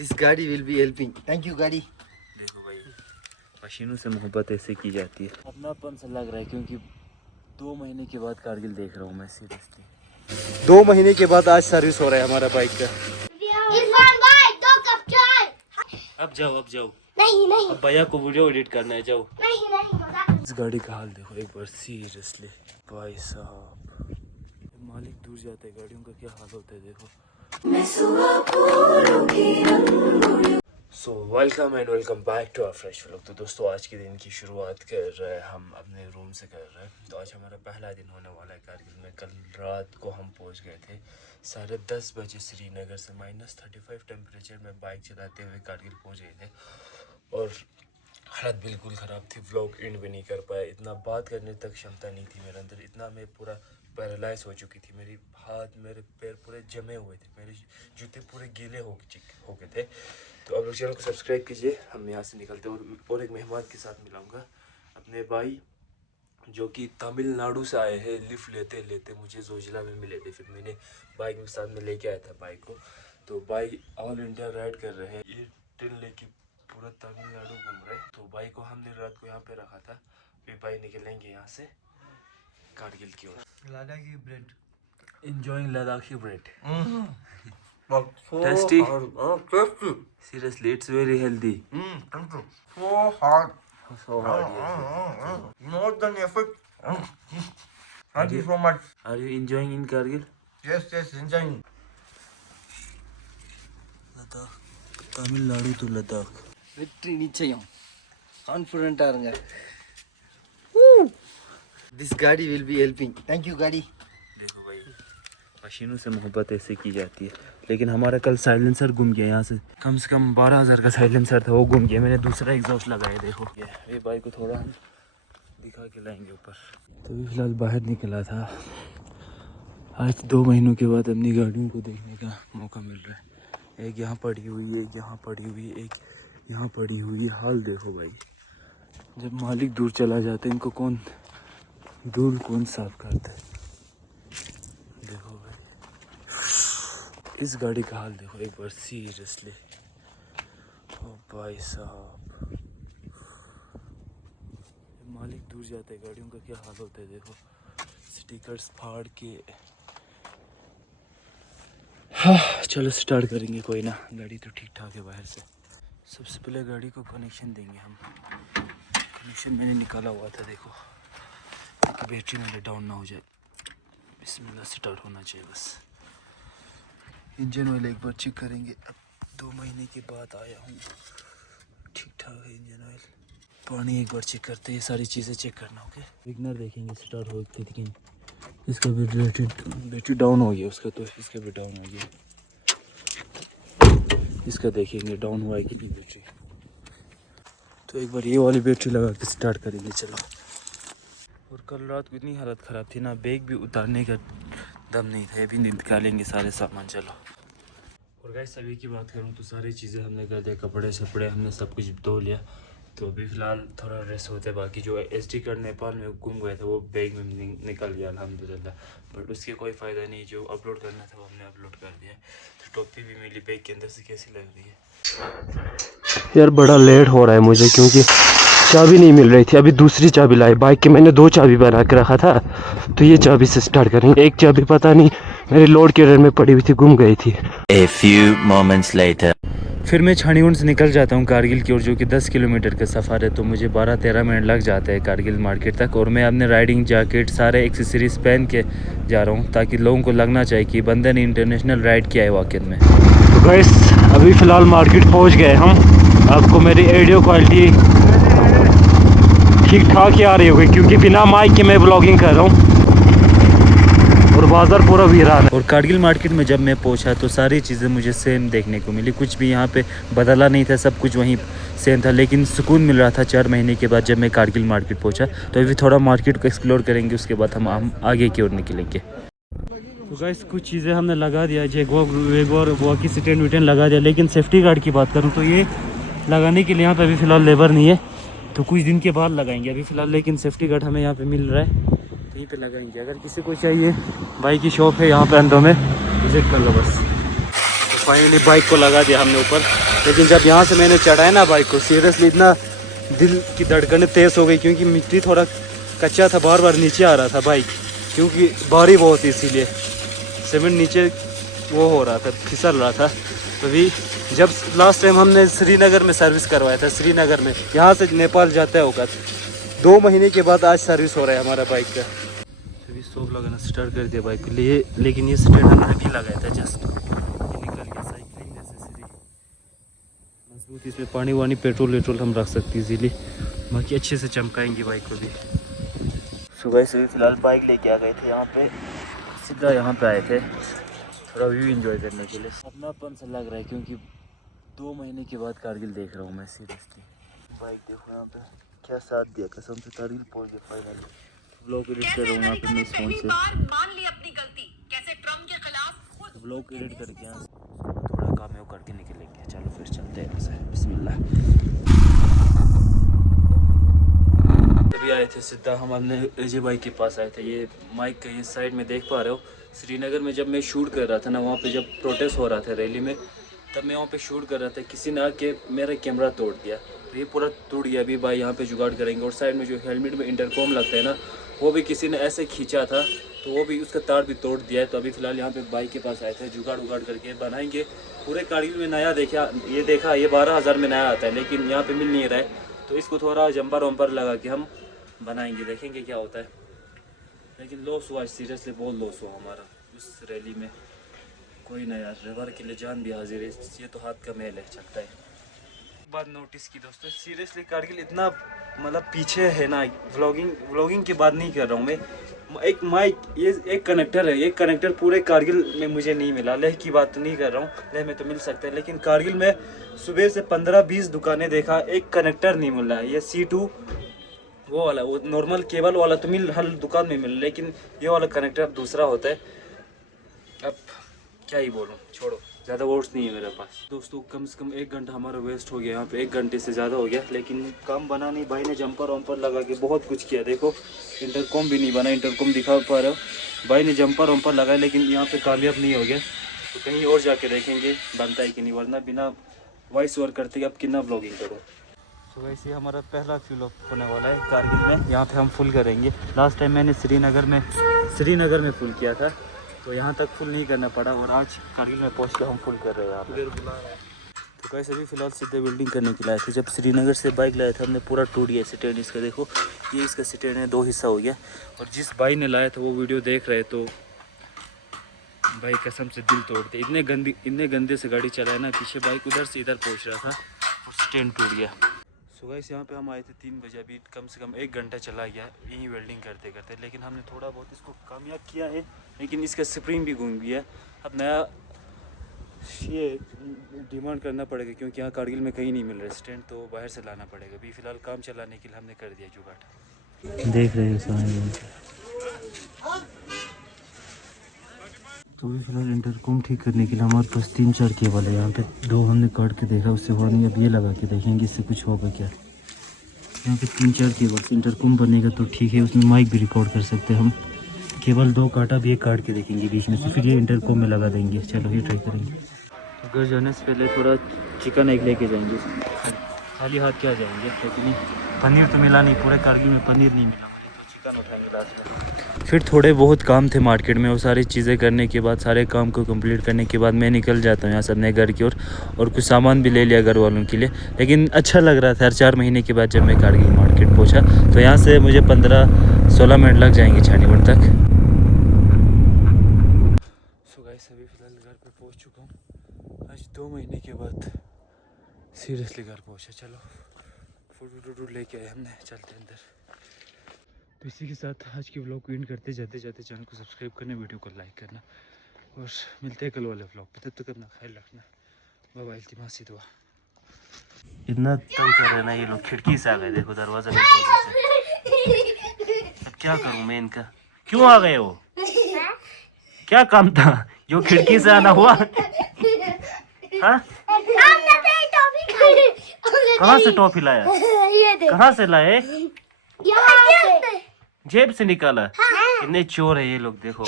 This गाड़ी will be helping. Thank you गाड़ी। देखो भाई, मशीनों से मोहब्बत ऐसे की जाती है। अपनापन सा लग रहा है क्योंकि 2 महीने के बाद कारगिल देख रहा हूँ मैं सीरियसली। 2 महीने के बाद आज सर्विस हो रहा है हमारा बाइक का। इरफान भाई 2 कप चाय। अब जाओ। नहीं अब भैया को वीडियो एडिट करना है, जाओ। नहीं इस गाड़ी का हाल देखो एक बार सीरियसली। भाई साहब, मालिक दूर जाते हैं, गाड़ियों का क्या हाल होता है देखो। So welcome and welcome back to our fresh vlog. तो दोस्तों, आज के दिन की शुरुआत कर रहे हैं हम अपने रूम से कर रहे हैं। तो आज हमारा पहला दिन होने वाला है कारगिल में। कल रात को हम पहुंच गए थे 10:30 बजे श्रीनगर से। -35 टेम्परेचर में बाइक चलाते हुए कारगिल पहुंच गए थे और हालत बिल्कुल ख़राब थी। व्लॉग एंड भी नहीं कर पाया, इतना बात करने तक क्षमता नहीं थी मेरे अंदर। इतना मैं पूरा पैरालाइज हो चुकी थी, मेरी हाथ मेरे पैर पूरे जमे हुए थे, मेरे जूते पूरे गीले हो गए थे। तो आप लोग चैनल को सब्सक्राइब कीजिए, हम यहाँ से निकलते हैं। और एक मेहमान के साथ मिलाऊंगा, अपने भाई जो कि तमिलनाडु से आए हैं। लिफ्ट लेते लेते मुझे जोजिला में मिले थे, फिर मैंने बाइक में साथ में लेके आया था बाइक को। तो भाई ऑल इंडिया राइड कर रहे हैं, ये ट्रेन लेके पूरा तमिलनाडु घूम रहे। तो भाई को हमने रात को यहाँ पे रखा था, फिर भाई निकलेंगे यहाँ से कारगिल की ओर। Ladakhi bread, enjoying Ladakhi bread. so Tasty? tasty. Seriously, it's very healthy. So hard. So hard, yes. More than effort. Thank you so much. Are you enjoying in Kargil? Yes, enjoying. Ladakh, Tamil Nadu to Ladakh. வெற்றி நிச்சயம். கான்ஃபிடென்ட்டா இருங்க. This गाड़ी will be helping. Thank you गाड़ी. देखो भाई, मशीनों से मोहब्बत ऐसे की जाती है। लेकिन हमारा कल साइलेंसर गुम गया, यहाँ से कम 12,000 का साइलेंसर था, वो गुम गया। मैंने दूसरा एग्जॉस्ट लगाया, देखो ये बाइक को थोड़ा हम दिखा के लाएंगे ऊपर। तो भी फिलहाल बाहर निकला था। आज 2 महीनों के बाद अपनी गाड़ियों को देखने का मौका मिल रहा है। एक यहाँ पड़ी हुई है, एक यहाँ पड़ी हुई है, एक यहाँ पड़ी हुई है। हाल देखो भाई, जब मालिक दूर चला जाता है, इनको कौन साफ करता है। देखो भाई, इस गाड़ी का हाल देखो एक बार सीरियसली। ओ भाई साहब, मालिक दूर जाता है, गाड़ियों का क्या हाल होता है देखो। स्टिकर्स फाड़ के। हाँ चलो स्टार्ट करेंगे, कोई ना, गाड़ी तो ठीक ठाक है बाहर से। सबसे पहले गाड़ी को कनेक्शन देंगे हम। कनेक्शन मैंने निकाला हुआ था, देखो, ताकि बैटरी मेरे डाउन ना हो जाए। बिस्मिल्लाह, स्टार्ट होना चाहिए बस। इंजन ऑयल एक बार चेक करेंगे। अब 2 महीने के बाद आया हूँ, ठीक ठाक है इंजन ऑयल। पानी एक बार चेक करते हैं, ये सारी चीज़ें चेक करना। ओके, विगनर देखेंगे स्टार्ट हो गई, लेकिन इसका भी बैटरी डाउन हो गया उसका, तो इसका भी डाउन हो गया। इसका देखेंगे डाउन हुआ है कि नहीं बैटरी। तो एक बार ये वाली बैटरी लगा के स्टार्ट करेंगे, चलो। और कल रात को इतनी हालत ख़राब थी ना, बैग भी उतारने का दम नहीं था। अभी निकालेंगे सारे सामान, चलो। और गाइस सभी की बात करूँ तो सारी चीज़ें हमने कर दिया, कपड़े शपड़े हमने सब कुछ धो लिया। तो अभी फ़िलहाल थोड़ा रेस्ट होते हैं। बाकी जो SD कार्ड नेपाल में गुम गया था, वो बैग में निकल गया अल्हम्दुलिल्लाह। बट उसके कोई फ़ायदा नहीं, जो अपलोड करना था वो हमने अपलोड कर दिया। तो टोपी भी मिली बैग के अंदर से, कैसी लग रही है यार? बड़ा लेट हो रहा है मुझे, क्योंकि चाबी नहीं मिल रही थी। अभी दूसरी चाबी लाई, बाइक के मैंने 2 चाबी बना के रखा था, तो ये चाबी से स्टार्ट करेंगे। एक चाबी पता नहीं मेरे लोड कैरियर में पड़ी हुई थी, गुम गई थी। A few moments later. फिर मैं छानीगुंड से निकल जाता हूँ कारगिल की ओर, जो कि 10 किलोमीटर का सफ़र है। तो मुझे 12-13 मिनट लग जाते हैं कारगिल मार्केट तक। और मैं अपने राइडिंग जैकेट सारे एक्सेसरीज पहन के जा रहा हूँ, ताकि लोगों को लगना चाहिए कि बंदे ने इंटरनेशनल राइड किया है वाकई में। तो गाइस अभी फ़िलहाल मार्केट पहुँच गए हम। आपको मेरी ऑडियो क्वालिटी ठीक ठाक ही आ रही होगी, क्योंकि बिना माइक के मैं ब्लॉगिंग कर रहा हूँ और बाज़ार पूरा वीरान है। और कारगिल मार्केट में जब मैं पहुंचा तो सारी चीज़ें मुझे सेम देखने को मिली, कुछ भी यहाँ पे बदला नहीं था, सब कुछ वहीं सेम था। लेकिन सुकून मिल रहा था 4 महीने के बाद जब मैं कारगिल मार्केट पहुंचा। तो अभी थोड़ा मार्केट को एक्सप्लोर करेंगे, उसके बाद हम आगे की ओर निकलेंगे। तो गाइस कुछ चीज़ें हमने लगा दिया, वॉकी स्टैंड विटैंड लगा दिया। लेकिन सेफ्टी गार्ड की बात करूँ तो ये लगाने के लिए यहाँ पर अभी फ़िलहाल लेबर नहीं है, तो कुछ दिन के बाद लगाएंगे अभी फ़िलहाल। लेकिन सेफ्टी गार्ड हमें यहाँ पर मिल रहा है, यहीं पे लगाएंगे। अगर किसी को चाहिए, बाइक की शॉप है यहाँ पे अंदर में, विजिट कर लो बस। तो फाइनली बाइक को लगा दिया हमने ऊपर। लेकिन जब यहाँ से मैंने चढ़ाया ना बाइक को, सीरियसली इतना दिल की धड़कनें तेज़ हो गई, क्योंकि मिट्टी थोड़ा कच्चा था, बार बार नीचे आ रहा था बाइक, क्योंकि भारी बहुत थी, इसीलिए सीमेंट नीचे वो हो रहा था, फिसल रहा था। तो भी जब लास्ट टाइम हमने श्रीनगर में सर्विस करवाया था, श्रीनगर में, यहाँ से नेपाल जाता है होगा, 2 महीने के बाद आज सर्विस हो रहा है हमारा बाइक का। अभी स्टॉप लगाना स्टार्ट कर दिया बाइक को लिए, लेकिन ये स्टेट हमने भी लगाया था जस्ट, निकल गया साइकिलिंग नेसेसरी मजबूत। इसमें पानी वानी पेट्रोल वेट्रोल हम रख सकते हैं इजीली, बाकी अच्छे से चमकाएंगे बाइक को भी। सुबह से फिलहाल बाइक लेके आ गए थे यहाँ पे, सीधा यहाँ पे आए थे थोड़ा व्यू एंजॉय करने के लिए। अपनापन सा लग रहा है, क्योंकि 2 महीने के बाद कारगिल देख रहा हूँ मैं सीरियसली। बाइक देखो यहाँ पे क्या साथ दिया, कसम से कारगिल पहुँच गया फाइनली। ब्लॉग एडिट कर रहा हूँ यहाँ पे मैं इस फोन से, मान ली अपनी गलती, कैसे ट्रम्प के खिलाफ ब्लॉग एडिट करके यहाँ थोड़ा काम है वो करके निकलेंगे। चलो फिर चलते हैं यहाँ से, बिस्मिल्लाह। अभी आए थे सीधा हम अपने अजय भाई के पास आए थे। ये माइक का ये साइड में देख पा रहे हो, श्रीनगर में जब मैं शूट कर रहा था ना, वहाँ पे जब प्रोटेस्ट हो रहा था रैली में, तब मैं वहाँ पे शूट कर रहा था, किसी ने आके मेरा कैमरा तोड़ दिया, तो ये पूरा टूट गया। अभी भाई यहाँ पे जुगाड़ करेंगे। और साइड में जो हेलमेट में इंटरकॉम लगता है ना, वो भी किसी ने ऐसे खींचा था, तो वो भी उसका तार भी तोड़ दिया है। तो अभी फ़िलहाल यहाँ पे बाइक के पास आए थे, जुगाड़ उगाड़ करके बनाएंगे। पूरे कारगिल में नया देखा ये 12,000 में नया आता है, लेकिन यहाँ पे मिल नहीं रहा है, तो इसको थोड़ा जंपर वम्पर लगा के हम बनाएंगे, देखेंगे क्या होता है। लेकिन लॉस हुआ सीरियसली, बहुत लॉस हुआ हमारा उस रैली में। कोई ना यार, रविवार के लिए जान भी हाजिर है, ये तो हाथ का मेल है, चलता है। बात नोटिस की दोस्तों, सीरियसली कारगिल इतना मतलब पीछे है ना, व्लॉगिंग की बात नहीं कर रहा हूँ मैं। एक माइक, ये एक कनेक्टर है, एक कनेक्टर पूरे कारगिल में मुझे नहीं मिला। लेह की बात तो नहीं कर रहा हूँ, लेह में तो मिल सकता है, लेकिन कारगिल में सुबह से 15-20 दुकानें देखा, एक कनेक्टर नहीं मिल रहा है। ये C2 वो वाला, वो नॉर्मल केबल वाला तो हर दुकान में मिल, लेकिन ये वाला कनेक्टर दूसरा होता है। अब क्या ही बोलूँ, छोड़ो, ज़्यादा वर्ड्स नहीं है मेरे पास। दोस्तों कम से कम 1 घंटा हमारा वेस्ट हो गया यहाँ पे, 1 घंटे से ज़्यादा हो गया, लेकिन काम बना नहीं। भाई ने जंपर वम्पर लगा के बहुत कुछ किया, देखो इंटरकॉम भी नहीं बना, इंटरकॉम दिखा पा रहे हो, भाई ने जंपर वम्पर लगाया, लेकिन यहाँ पे कामयाब नहीं हो गया। तो कहीं और जाके देखेंगे बनता है कि नहीं, वरना बिना वॉइस ओवर करते अब कितना ब्लॉगिंग करो। तो वैसे हमारा पहला फ्यूल अप होने वाला है कारगिल में, यहाँ पे हम फुल करेंगे। लास्ट टाइम मैंने श्रीनगर में फुल किया था, तो यहाँ तक फुल नहीं करना पड़ा, और आज कारगिल में पहुँच के हम फुल कर रहे हैं यहाँ पे। तो कैसे भी फिलहाल सीधे बिल्डिंग करने के लिए आए थे। जब श्रीनगर से बाइक लाया था हमने, पूरा टूट गया स्टैंड इसका, देखो ये इसका स्टैंड है, 2 हिस्सा हो गया। और जिस भाई ने लाया था वो वीडियो देख रहे, तो भाई कसम से दिल तोड़ते, इतने गंदे से गाड़ी चलाया ना, पीछे बाइक उधर से इधर पहुँच रहा था और स्टैंड टूट गया। सुबह से यहाँ पे हम आए थे 3 बजे, अभी कम से कम 1 घंटा चला गया यहीं वेल्डिंग करते करते, लेकिन हमने थोड़ा बहुत इसको कामयाब किया है। लेकिन इसका स्प्रिंग भी घूम गया। अब नया ये डिमांड करना पड़ेगा, क्योंकि यहाँ कारगिल में कहीं नहीं मिल रहा स्टैंड, तो बाहर से लाना पड़ेगा। अभी फ़िलहाल काम चलाने के लिए हमने कर दिया जुगाड़, देख रहे हैं। तो भी फिलहाल इंटरकॉम ठीक करने के लिए हमारे पास 3-4 केबल है। यहाँ पे 2 हमने काट के देखा, उससे हुआ नहीं, अब ये लगा के देखेंगे इससे कुछ होगा क्या। यहाँ पे 3-4 केबल इंटरकॉम बनेगा तो ठीक है, उसमें माइक भी रिकॉर्ड कर सकते हैं हम। केबल 2 काटा, अब ये काट के देखेंगे बीच में से, फिर ये इंटरकॉम में लगा देंगे। चलो ये ट्राई करेंगे। तो घर जाने से पहले थोड़ा चिकन एग लेके जाएंगे, खाली हाथ क्या जाएंगे, लेकिन पनीर तो मिला नहीं, पूरे कारगिल में पनीर नहीं मिला, तो चिकन उठाएंगे लास्ट में। फिर थोड़े बहुत काम थे मार्केट में, वो सारी चीज़ें करने के बाद, सारे काम को कंप्लीट करने के बाद मैं निकल जाता हूँ यहाँ से अपने घर की ओर। और कुछ सामान भी ले लिया घर वालों के लिए, लेकिन अच्छा लग रहा था। 4 महीने के बाद जब मैं कारगिल मार्केट पहुँचा, तो यहाँ से मुझे 15-16 मिनट लग जाएंगे छानीवट तक। सो गाइस अभी फ़िलहाल घर पे पहुँच चुका हूँ, आज 2 महीने के बाद सीरियसली घर पहुँचा। चलो फोटो लेके आए हमने, चलते अंदर। तो इसी के साथ आज की व्लॉग को एंड करते जाते चैनल को सब्सक्राइब करना, वीडियो को लाइक करना, और मिलते हैं कल वाले व्लॉग पे। तब तक अपना ख्याल रखना, बाय बाय, इल्तिमासी दुआ। इतना तंग कर रहे ना ये लोग, खिड़की से आ गए, देखो दरवाजा नहीं खोल रहे। अब क्या करूँ मैं इनका, क्यों आ गए वो, क्या काम था जो खिड़की से आना हुआ। हाँ कहाँ से टॉफी लाया, कहाँ से लाए, जेब से निकाला। इतने चोर है ये लोग, देखो।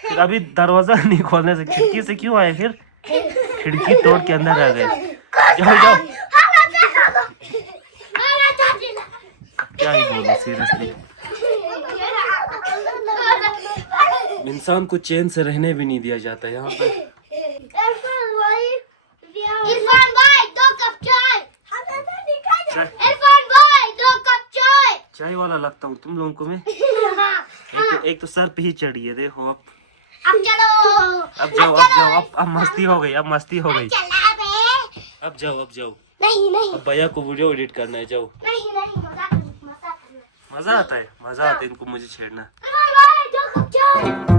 फिर अभी दरवाजा नहीं खोलने से खिड़की से क्यों आए फिर। खिड़की तोड़ के अंदर आ गए। जाओ जाओ, क्या ही बोलो सीरियसली। इंसान को चैन से रहने भी नहीं दिया जाता यहाँ पर। इरफान भाई 2 कप चाय। इरफान भाई 2 कप चाय। चाय वाला लगता हूँ तुम लोगों को मैं। एक तो सर पे ही चढ़ी है, देखो अब चलो, अब जाओ अब मस्ती हो गई, अब मस्ती हो गई। चला बे। अब जाओ नहीं अब भैया को वीडियो एडिट करना है, जाओ। नहीं मजा करना। मजा आता है इनको मुझे छेड़ना। इरफान भाई 2 कप चाय।